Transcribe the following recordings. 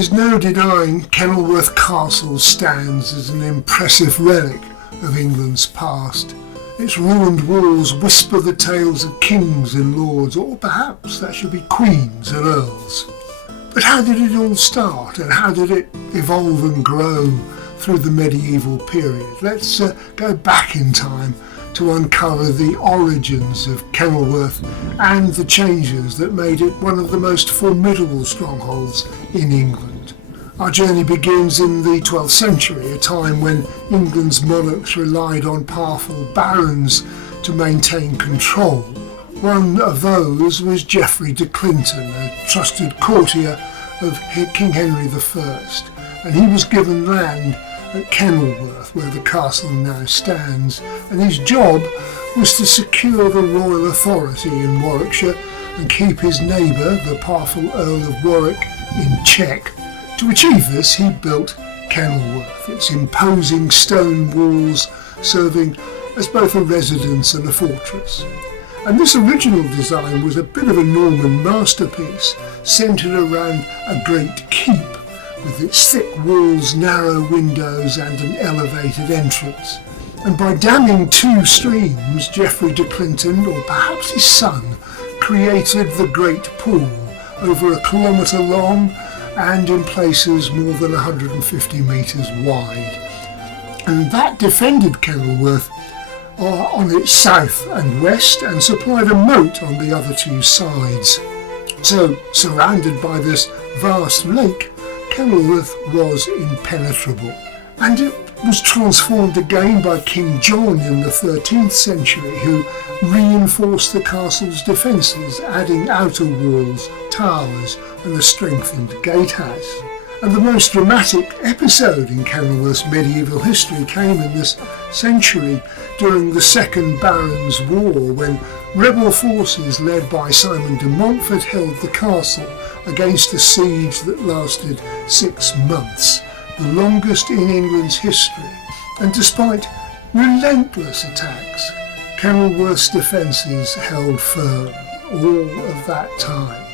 There's no denying Kenilworth Castle stands as an impressive relic of England's past. Its ruined walls whisper the tales of kings and lords, or perhaps that should be queens and earls. But how did it all start, and how did it evolve and grow through the medieval period? Let's go back in time to uncover the origins of Kenilworth and the changes that made it one of the most formidable strongholds in England. Our journey begins in the 12th century, a time when England's monarchs relied on powerful barons to maintain control. One of those was Geoffrey de Clinton, a trusted courtier of King Henry I, and he was given land at Kenilworth, where the castle now stands, and his job was to secure the royal authority in Warwickshire and keep his neighbour, the powerful Earl of Warwick, in check. To achieve this, he built Kenilworth, its imposing stone walls serving as both a residence and a fortress. And this original design was a bit of a Norman masterpiece, centred around a great keep, with its thick walls, narrow windows and an elevated entrance. And by damming two streams, Geoffrey de Clinton, or perhaps his son, created the Great Pool, over a kilometre long and in places more than 150 metres wide. And that defended Kenilworth on its south and west and supplied a moat on the other two sides. So, surrounded by this vast lake, Kenilworth was impenetrable, and it was transformed again by King John in the 13th century, who reinforced the castle's defences, adding outer walls, towers and a strengthened gatehouse. And the most dramatic episode in Kenilworth's medieval history came in this century during the Second Barons' War, when rebel forces led by Simon de Montfort held the castle against a siege that lasted 6 months, the longest in England's history. And despite relentless attacks, Kenilworth's defences held firm all of that time.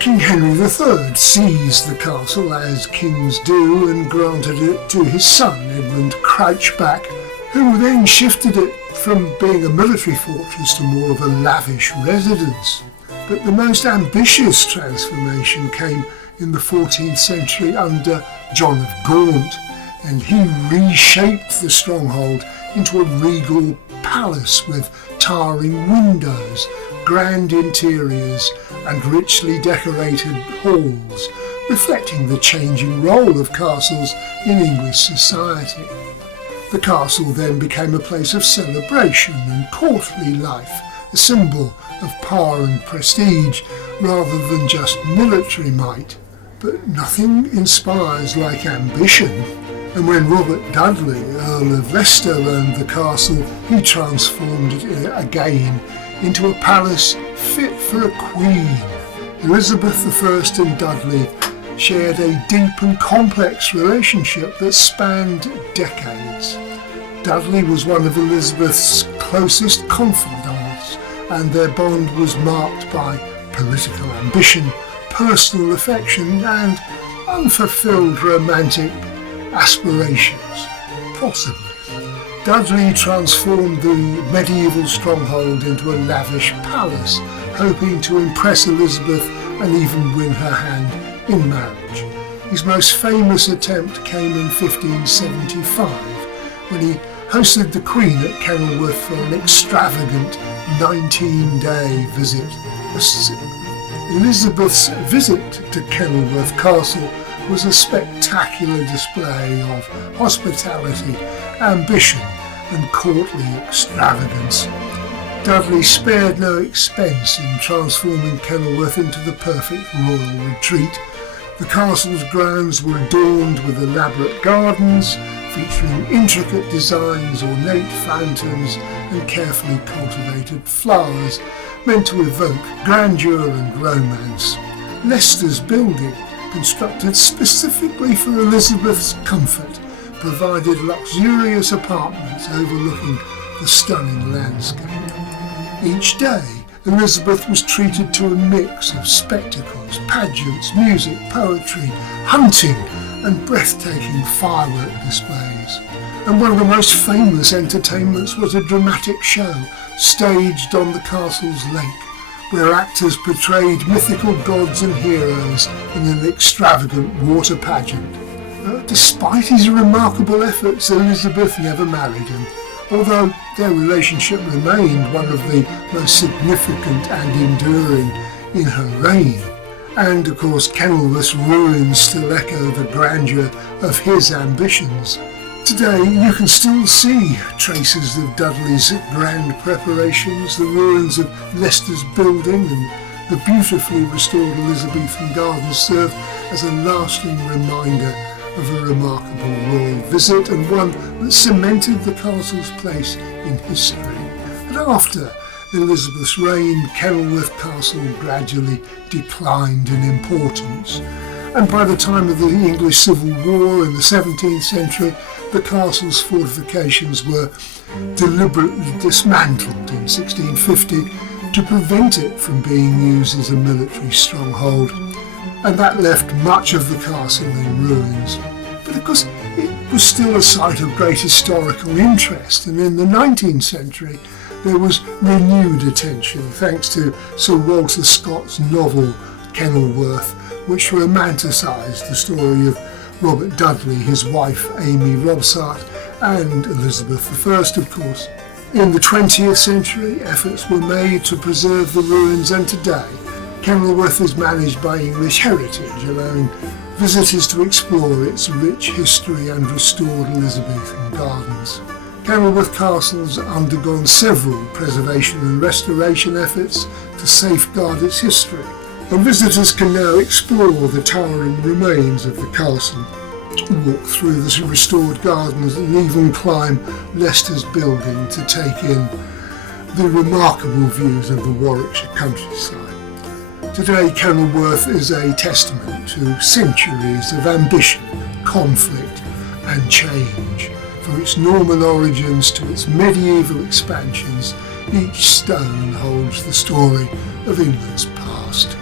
King Henry III seized the castle, as kings do, and granted it to his son, Edmund Crouchback, who then shifted it from being a military fortress to more of a lavish residence. But the most ambitious transformation came in the 14th century under John of Gaunt, and he reshaped the stronghold into a regal palace with towering windows, grand interiors and richly decorated halls, reflecting the changing role of castles in English society. The castle then became a place of celebration and courtly life, a symbol of power and prestige rather than just military might. But nothing inspires like ambition, and when Robert Dudley, Earl of Leicester, owned the castle, he transformed it again into a palace fit for a queen. Elizabeth I and Dudley shared a deep and complex relationship that spanned decades. Dudley was one of Elizabeth's closest confidants, and their bond was marked by political ambition, personal affection and unfulfilled romantic aspirations, possibly. Dudley transformed the medieval stronghold into a lavish palace, hoping to impress Elizabeth and even win her hand in marriage. His most famous attempt came in 1575, when he hosted the Queen at Kenilworth for an extravagant 19-day visit. Elizabeth's visit to Kenilworth Castle was a spectacular display of hospitality, ambition and courtly extravagance. Dudley spared no expense in transforming Kenilworth into the perfect royal retreat. The castle's grounds were adorned with elaborate gardens, featuring intricate designs, ornate fountains and carefully cultivated flowers, meant to evoke grandeur and romance. Leicester's building, constructed specifically for Elizabeth's comfort, provided luxurious apartments overlooking the stunning landscape. Each day, Elizabeth was treated to a mix of spectacles, pageants, music, poetry, hunting and breathtaking firework displays. And one of the most famous entertainments was a dramatic show staged on the castle's lake, where actors portrayed mythical gods and heroes in an extravagant water pageant. Despite his remarkable efforts, Elizabeth never married him, although their relationship remained one of the most significant and enduring in her reign. And of course, Kenilworth's ruins still echo the grandeur of his ambitions. Today you can still see traces of Dudley's grand preparations, the ruins of Leicester's building and the beautifully restored Elizabethan gardens serve as a lasting reminder of a remarkable royal visit and one that cemented the castle's place in history. And after Elizabeth's reign, Kenilworth Castle gradually declined in importance, and by the time of the English Civil War in the 17th century, the castle's fortifications were deliberately dismantled in 1650 to prevent it from being used as a military stronghold, and that left much of the castle in ruins. But of course, it was still a site of great historical interest, and in the 19th century there was renewed attention thanks to Sir Walter Scott's novel Kenilworth, which romanticised the story of Robert Dudley, his wife Amy Robsart, and Elizabeth I, of course. In the 20th century, efforts were made to preserve the ruins, and today Kenilworth is managed by English Heritage, allowing visitors to explore its rich history and restored Elizabethan gardens. Kenilworth Castle's undergone several preservation and restoration efforts to safeguard its history, and visitors can now explore the towering remains of the castle, walk through the restored gardens and even climb Leicester's building to take in the remarkable views of the Warwickshire countryside. Today, Kenilworth is a testament to centuries of ambition, conflict and change. From its Norman origins to its medieval expansions, each stone holds the story of England's past.